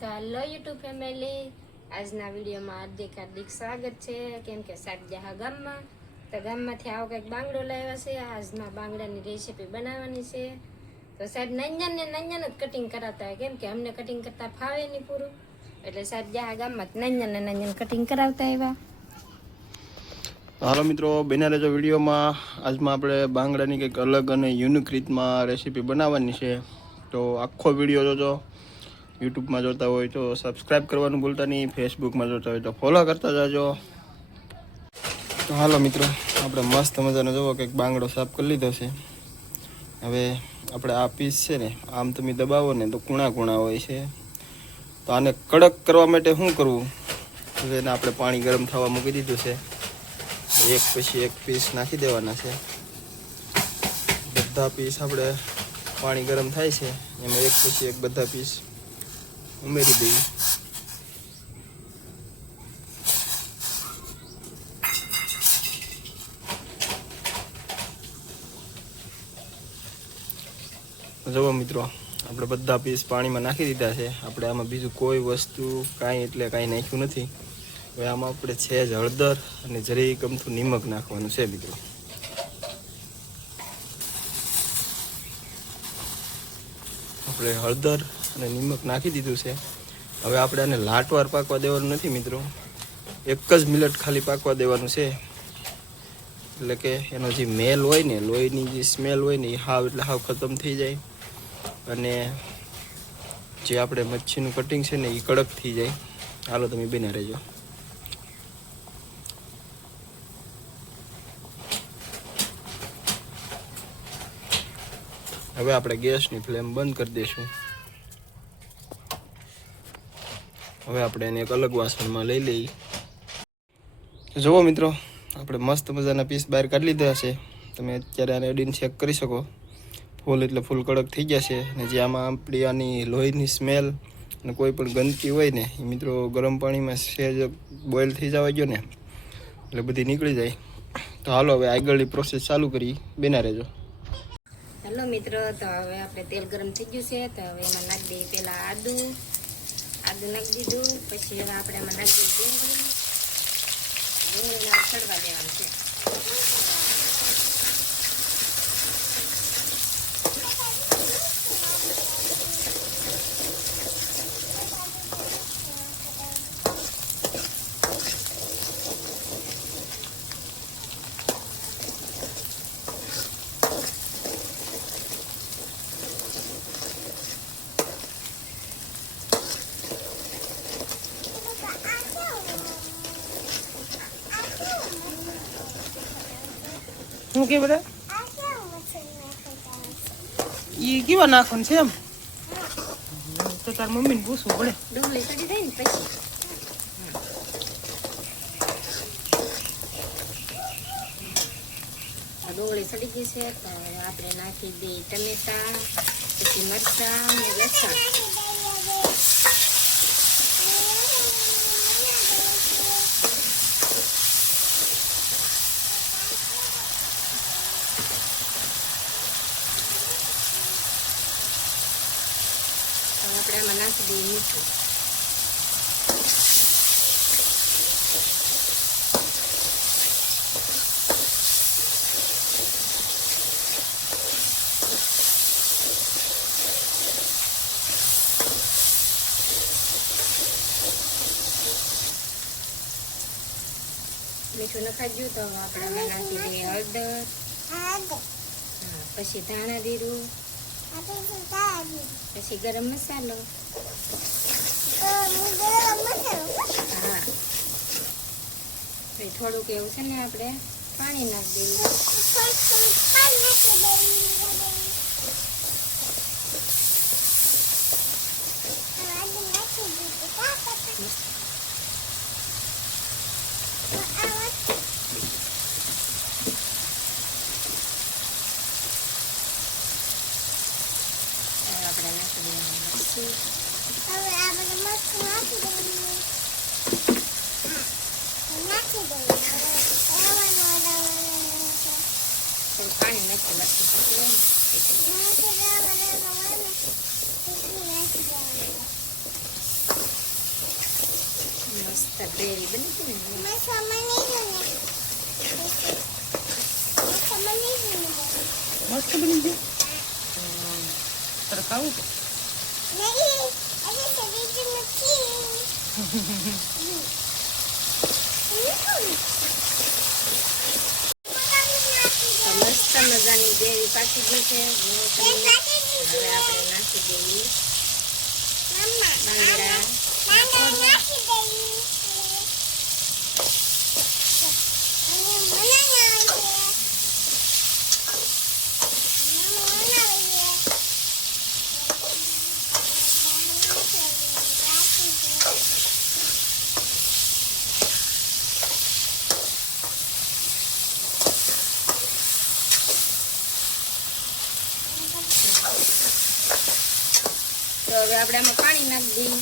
તો hello YouTube family, આજના વિડીયોમાં હાર્દિક સ્વાગત છે. કેમ કે સાતજાહા ગામમાં તો ગામમાંથી આવો કંઈક બાંગડો લાવ્યા છે. આજમાં બાંગડાની રેસીપી બનાવવાની છે. તો સાહેબ નંજન જ કટિંગ કરાવતા હોય, કેમ કે અમને કટિંગ કરતા ફાવે નહીં પૂરું, એટલે સાતજાહા ગામમાં નંજન કટિંગ કરાવતા આવ્યા. હાલો મિત્રો, બન્યા રહેજો વિડીયોમાં. આજમાં આપણે બાંગડાની કંઈક અલગ અને યુનિક રીતમાં રેસીપી બનાવવાની છે. તો આખો વિડીયો જોજો. યુટ્યુબમાં જોતા હોય તો સબસ્ક્રાઈબ કરવાનું ભૂલતા નહીં, ફેસબુકમાં જોતા હોય તો ફોલો કરતા જાજો. તો હાલો મિત્રો, આપણે મસ્ત મજાનો જોવો કંઈક બાંગડો સાફ કરી લીધો છે. હવે આપણે આ પીસ છે ને, આમ તમે દબાવો ને તો કૂણા હોય છે. તો આને કડક કરવા માટે શું કરવું, હવે એને આપણે પાણી ગરમ થવા મૂકી દીધું છે. એક પછી એક પીસ નાખી દેવાના છે. બધા પીસ આપણે પાણી ગરમ થાય છે એમાં એક પછી એક બધા પીસ ઉમેરી દઈએ. જુઓ મિત્રો, આપણે બધા પીસ પાણીમાં નાખી દીધા છે. આપણે આમાં બીજું કોઈ વસ્તુ કાંઈ નાખ્યું નથી. હવે આમાં આપણે છે જ હળદર અને જરી ગમતું નિમક નાખવાનું છે મિત્રો. આપણે હળદર અને નિમક નાખી દીધું છે. હવે આપણે આને લાટવાર પાકવા દેવાનું નથી મિત્રો, એક જ મિનિટ ખાલી પાકવા દેવાનું છે. એટલે કે એનો જે મેલ હોય ને, લોહીની જે સ્મેલ હોય ને, એ હાવ ખતમ થઈ જાય અને જે આપણે મચ્છીનું કટિંગ છે ને એ કડક થઈ જાય. હાલો તમે બન્યા રહેજો. હવે આપણે ગેસની ફ્લેમ બંધ કરી દઈશું. હવે આપણે એને એક અલગ વાસણમાં લઈ લઈએ. જુઓ મિત્રો, આપણે મસ્ત મજાના પીસ બહાર કાઢી લીધા છે. તમે અત્યારે આને અડીને ચેક કરી શકો. ફૂલ એટલે ફૂલ કડક થઈ ગયા છે. અને જે આમાં આપણી આની લોહીની સ્મેલ અને કોઈ પણ ગંદકી હોય ને, એ મિત્રો ગરમ પાણીમાં સહેજ બોઇલ થઈ જવા ગયો ને એટલે બધી નીકળી જાય. તો હાલો હવે આગળની પ્રોસેસ ચાલુ કરી, બન્યા રહેજો. હેલો મિત્રો, તો હવે આપણે તેલ ગરમ થઈ ગયું છે. તો હવે એમાં નાખી દઈએ પહેલાં આદુ નાખી દીધું. પછી હવે આપણે એમાં નાખી દઈએ ડુંગળીને ચડવા દેવાનું છે. શું કે બધા ઈ કેવા નાખવાનું છે એમ? તો તાર મમ્મીને પૂછવું પડે. ડુંગળી ચડી જાય ને પછી ડુંગળી ચડી ગઈ છે. તો આપણે નાખી દઈએ ટમેટા, પછી મરચાં અને લસણ. આપણે આમાં નાખી દઈએ મીઠું. મીઠું નખાઈ ગયું તો આપણે આમાં નાખી દઈએ હળદર, પછી ધાણા જીરું, પછી ગરમ મસાલો. હા, થોડુંક એવું છે ને આપણે પાણી નાખી દઈએ. આપણે નાખી દેવાનું મરચું. હવે આ બધું મરચું નાખી દઈએ. થોડું પાણી નાખી મરચું પકડે. તાર ગ્રેવી બની છે ને મસ્ત બની ગયું. તારે ખાવું કે? તો મસ્ત મજાની ગ્રેવી પાકી ગઈ છે. હવે આપણે નાખી દઈએ બાંગડા. તો હવે આપણે આમાં પાણી નાખી દઈએ.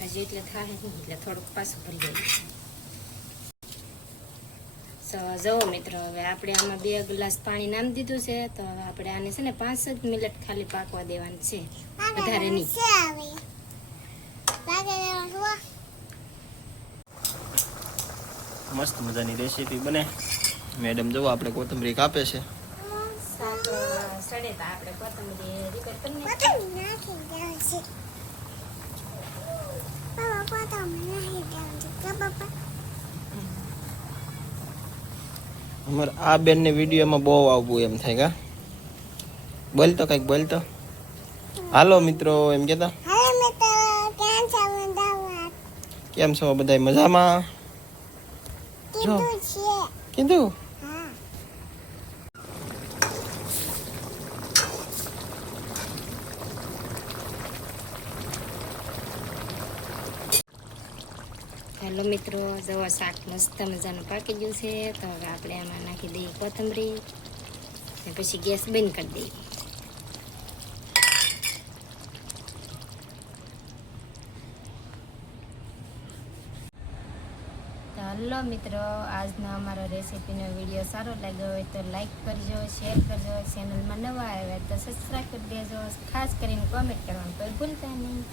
હજી એટલે થાય નહીં એટલે થોડુંક પાછું ભરી જાય. જુઓ મિત્રો, હવે આપણે આમાં 2 ગ્લાસ પાણી નાખી દીધું છે. તો હવે આપણે આને છે ને 5 જ મિનિટ ખાલી પાકવા દેવાનું છે, વધારે નહીં. મસ્ત મજાની રેસીપી બને. મેડમ જો આપણે કોથમરી કાપે છે. શાક સડે તો આપણે કોથમરી રીકર કરી અમારે આ બેનને વિડીયોમાં બહુ આવવું એમ થાય કા. બોલ તો કંઈક બોલ તો. હાલો મિત્રો એમ કહેતા. કેમ છો બધા મજામાં? જો કીધું. હેલો મિત્રો, જવો શાક મસ્ત મજાનું પાકી ગયું છે. તો હવે આપણે આમાં નાખી દઈએ કોથમરી ને પછી ગેસ બંધ કરી દઈએ. તો હલો મિત્રો, આજનો અમારો રેસીપીનો વિડીયો સારો લાગ્યો હોય તો લાઈક કરજો, શેર કરજો. ચેનલમાં નવા આવ્યા તો સબસ્ક્રાઈબ કરી દેજો. ખાસ કરીને કોમેન્ટ કરવાનું કોઈ ભૂલતા નહીં.